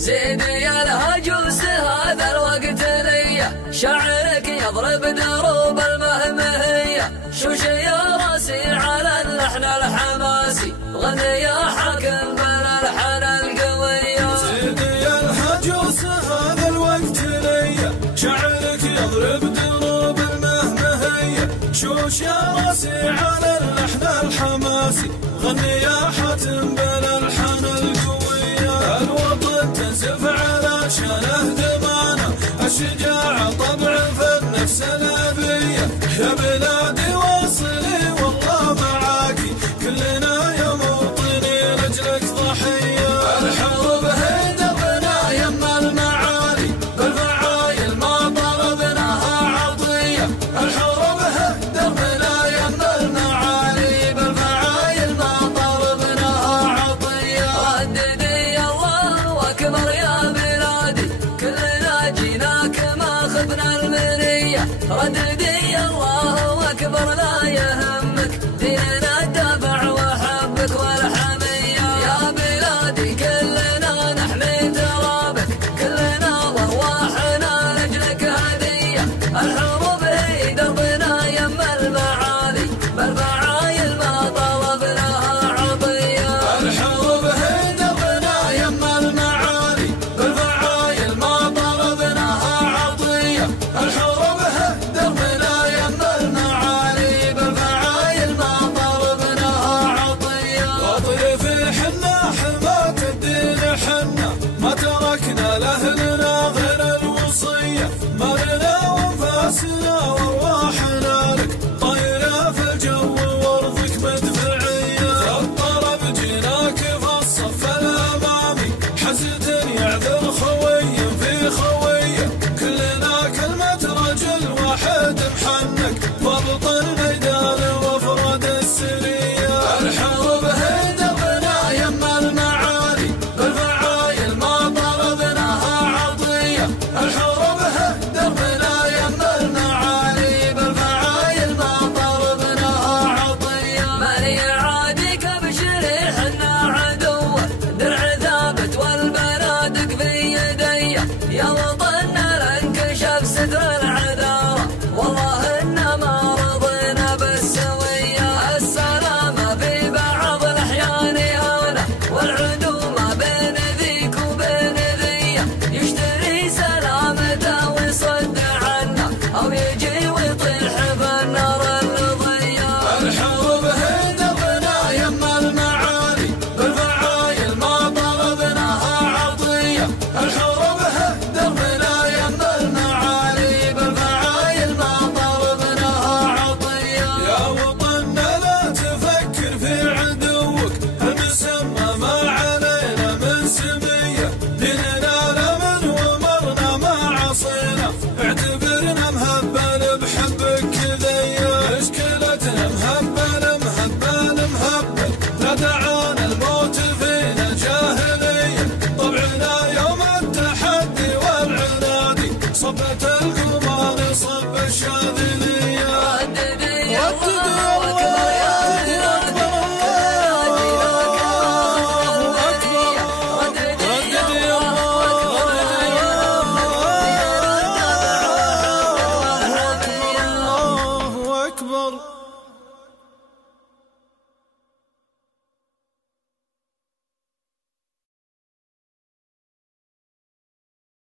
زيدي يا الهجوس هذا الوقت لي، شعرك يضرب دروب المهمهية، شوش يا راسي على اللحن الحماسي، غني يا حاكم بالالحان القوية. زيدي يا الهجوس هذا الوقت لي، شعرك يضرب دروب المهمهية، شوش يا راسي على اللحن الحماسي، غني يا حاتم بالالحان القوية. الوطن تنزف على شانه دمانه، الشجاعة طبع في النفس الأبية، يا بلادي واصلي والله معاكي، كلنا يا موطني رجلك ضحية. الحروب هي دربنا يما المعالي، بالفعايل ما طلبناها عطية. الحروب هي دربنا يما المعالي، بالفعايل ما طلبناها عطية. رددي الله أكبر يا بلادي، كلنا جيناك ما خذنا المنية. رددي الله أكبر لا يهمك، ديننا الدفع وحبك والحمية. يا بلادي كلنا نحمي ترابك، كلنا وارواحنا لأجلك هدية. الحروب هي دربنا يما المعالي، بالفعايل ما طلبناها عطية. الحروب هي دربنا يما المعالي، بالفعايل ما طلبناها عطية. الحروب هي دربنا يما المعالي، بالفعايل ما طلبناها عطية. وطيف حنا حماة الدين حنا، ما تركنا لأهلنا غير الوصية، مالنا وانفاسنا وارواحنا لك، طايرة في الجو وارضك مدفعية. الطرب جيناك في الصف الأمامي، حسد يعذر خوي في خوي.